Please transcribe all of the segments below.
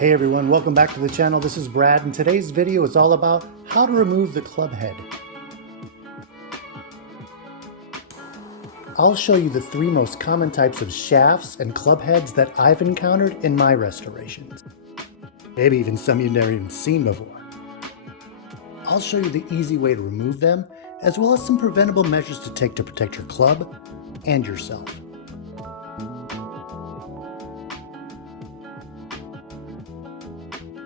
Hey everyone, welcome back to the channel. This is Brad, and today's video is all about how to remove the club head. I'll show you the three most common types of shafts and club heads that I've encountered in my restorations. Maybe even some you've never even seen before. I'll show you the easy way to remove them, as well as some preventable measures to take to protect your club and yourself.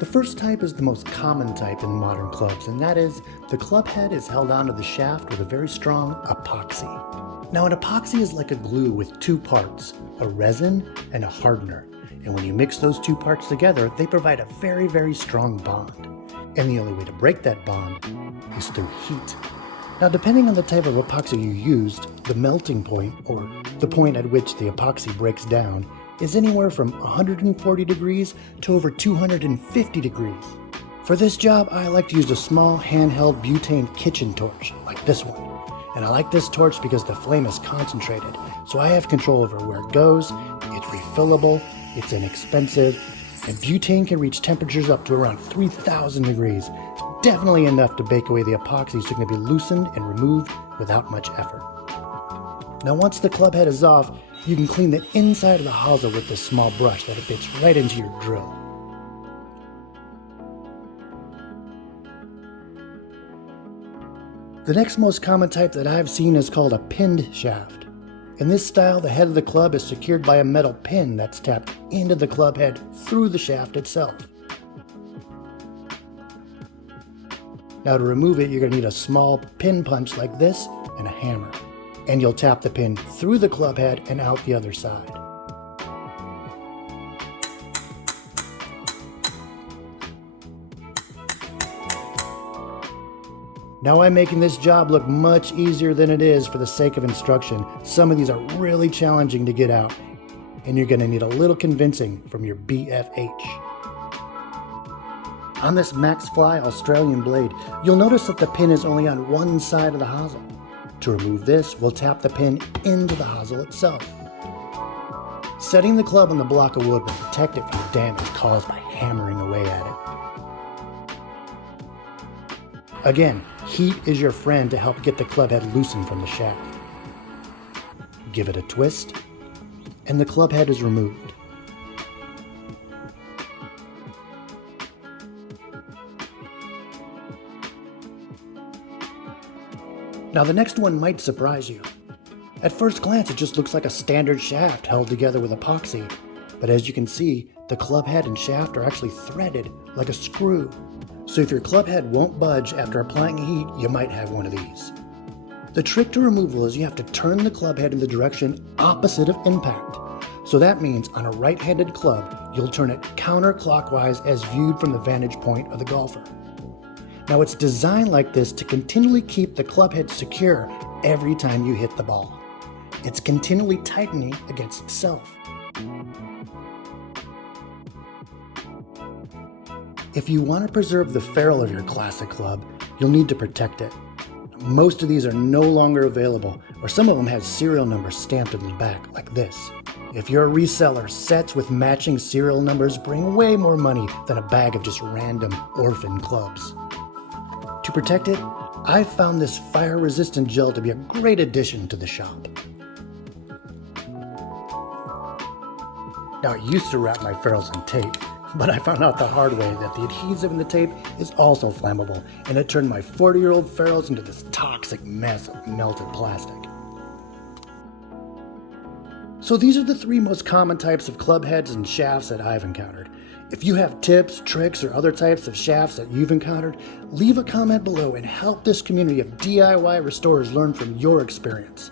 The first type is the most common type in modern clubs, and that is the club head is held onto the shaft with a very strong epoxy. Now, an epoxy is like a glue with two parts, a resin and a hardener. And when you mix those two parts together, they provide a very, very strong bond. And the only way to break that bond is through heat. Now, depending on the type of epoxy you used, the melting point, or the point at which the epoxy breaks down, is anywhere from 140 degrees to over 250 degrees. For this job, I like to use a small handheld butane kitchen torch, like this one. And I like this torch because the flame is concentrated, so I have control over where it goes, it's refillable, it's inexpensive, and butane can reach temperatures up to around 3,000 degrees. Definitely enough to bake away the epoxy so it can be loosened and removed without much effort. Now once the club head is off, you can clean the inside of the hosel with this small brush that fits right into your drill. The next most common type that I've seen is called a pinned shaft. In this style, the head of the club is secured by a metal pin that's tapped into the club head through the shaft itself. Now to remove it, you're going to need a small pin punch like this and a hammer. And you'll tap the pin through the club head and out the other side. Now I'm making this job look much easier than it is for the sake of instruction. Some of these are really challenging to get out, and you're going to need a little convincing from your BFH. On this Max Fly Australian blade, you'll notice that the pin is only on one side of the hosel. To remove this, we'll tap the pin into the hosel itself. Setting the club on the block of wood will protect it from the damage caused by hammering away at it. Again, heat is your friend to help get the club head loosened from the shaft. Give it a twist, and the club head is removed. Now the next one might surprise you. At first glance, it just looks like a standard shaft held together with epoxy, but as you can see, the club head and shaft are actually threaded like a screw. So if your club head won't budge after applying heat, you might have one of these. The trick to removal is you have to turn the club head in the direction opposite of impact. So that means on a right-handed club, you'll turn it counterclockwise as viewed from the vantage point of the golfer. Now it's designed like this to continually keep the club head secure every time you hit the ball. It's continually tightening against itself. If you want to preserve the ferrule of your classic club, you'll need to protect it. Most of these are no longer available, or some of them have serial numbers stamped in the back, like this. If you're a reseller, sets with matching serial numbers bring way more money than a bag of just random orphan clubs. To protect it, I've found this fire-resistant gel to be a great addition to the shop. Now, I used to wrap my ferrules in tape, but I found out the hard way that the adhesive in the tape is also flammable, and it turned my 40-year-old ferrules into this toxic mess of melted plastic. So these are the three most common types of club heads and shafts that I've encountered. If you have tips, tricks, or other types of shafts that you've encountered, leave a comment below and help this community of DIY restorers learn from your experience.